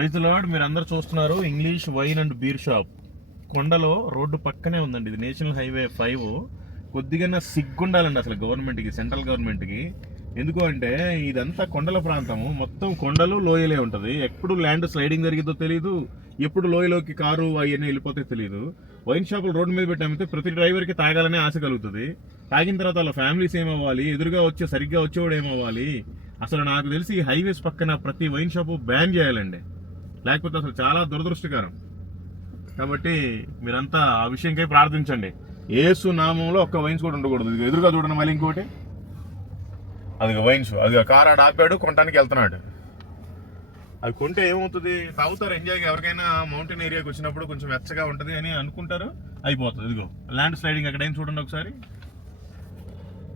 Praise the lord. మీరు అందరు చూస్తున్నారు English wine and beer shop. కొండలో రోడ్డు పక్కనే ఉందండి. ఇది నేషనల్ హైవే 5. కొద్దిగా సిగ్గుండాలండి అసలు గవర్నమెంట్కి, సెంట్రల్ గవర్నమెంట్కి. ఎందుకు అంటే ఇదంతా కొండల ప్రాంతము, మొత్తం కొండలు లోయలే ఉంటుంది. ఎప్పుడు ల్యాండ్ స్లైడింగ్ జరిగిద్దో తెలియదు, ఎప్పుడు లోయలోకి కారు అవన్నీ వెళ్ళిపోతే తెలియదు. వైన్ షాపులు రోడ్డు మీద పెట్టి అమ్మితే ప్రతి డ్రైవర్కి తాగాలనే ఆశ కలుగుతుంది. తాగిన తర్వాత వాళ్ళ ఫ్యామిలీస్ ఏమవ్వాలి, ఎదురుగా సరిగ్గా వచ్చేవాడు ఏమవ్వాలి. అసలు నాకు తెలిసి ఈ హైవేస్ పక్కన ప్రతి వైన్ షాపు బ్యాన్ చేయాలండి, లేకపోతే అసలు చాలా దురదృష్టకరం. కాబట్టి మీరంతా ఆ విషయంకై ప్రార్థించండి. యేసు నామంలో ఒక్క వైన్స్ కూడా ఉండకూడదు. ఇది ఎదురుగా చూడండి, మళ్ళీ ఇంకోటి అది వైన్స్, అది కార్ ఆడ ఆపాడు, కొనడానికి వెళ్తున్నాడు. అది కొంటే ఏమవుతుంది, తాగుతారు ఎంజాయ్గా. ఎవరికైనా మౌంటైన్ ఏరియాకి వచ్చినప్పుడు కొంచెం వెచ్చగా ఉంటుంది అని అనుకుంటారు, అయిపోతుంది. ఇదిగో ల్యాండ్ స్లైడింగ్ అక్కడ ఏం చూడండి ఒకసారి,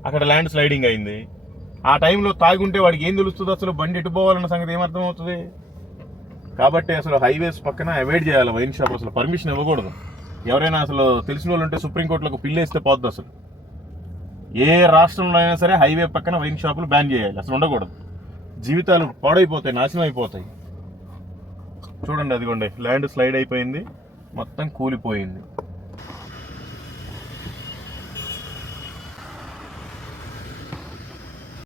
అక్కడ ల్యాండ్ స్లైడింగ్ అయింది. ఆ టైంలో తాగుంటే వాడికి ఏం తెలుస్తుంది, అసలు బండి ఎటు పోవాలన్న సంగతి ఏమర్థం అవుతుంది. కాబట్టి అసలు హైవేస్ పక్కన అవాయిడ్ చేయాలి వైన్ షాప్. అసలు పర్మిషన్ ఇవ్వకూడదు. ఎవరైనా అసలు తెలిసిన వాళ్ళు ఉంటే సుప్రీంకోర్టులకు పిల్లేస్తే పోద్ది. అసలు ఏ రాష్ట్రంలో అయినా సరే హైవే పక్కన వైన్ షాపులు బ్యాన్ చేయాలి, అసలు ఉండకూడదు. జీవితాలు పాడైపోతాయి, నాశనం అయిపోతాయి. చూడండి అదిగోండి ల్యాండ్ స్లైడ్ అయిపోయింది, మొత్తం కూలిపోయింది.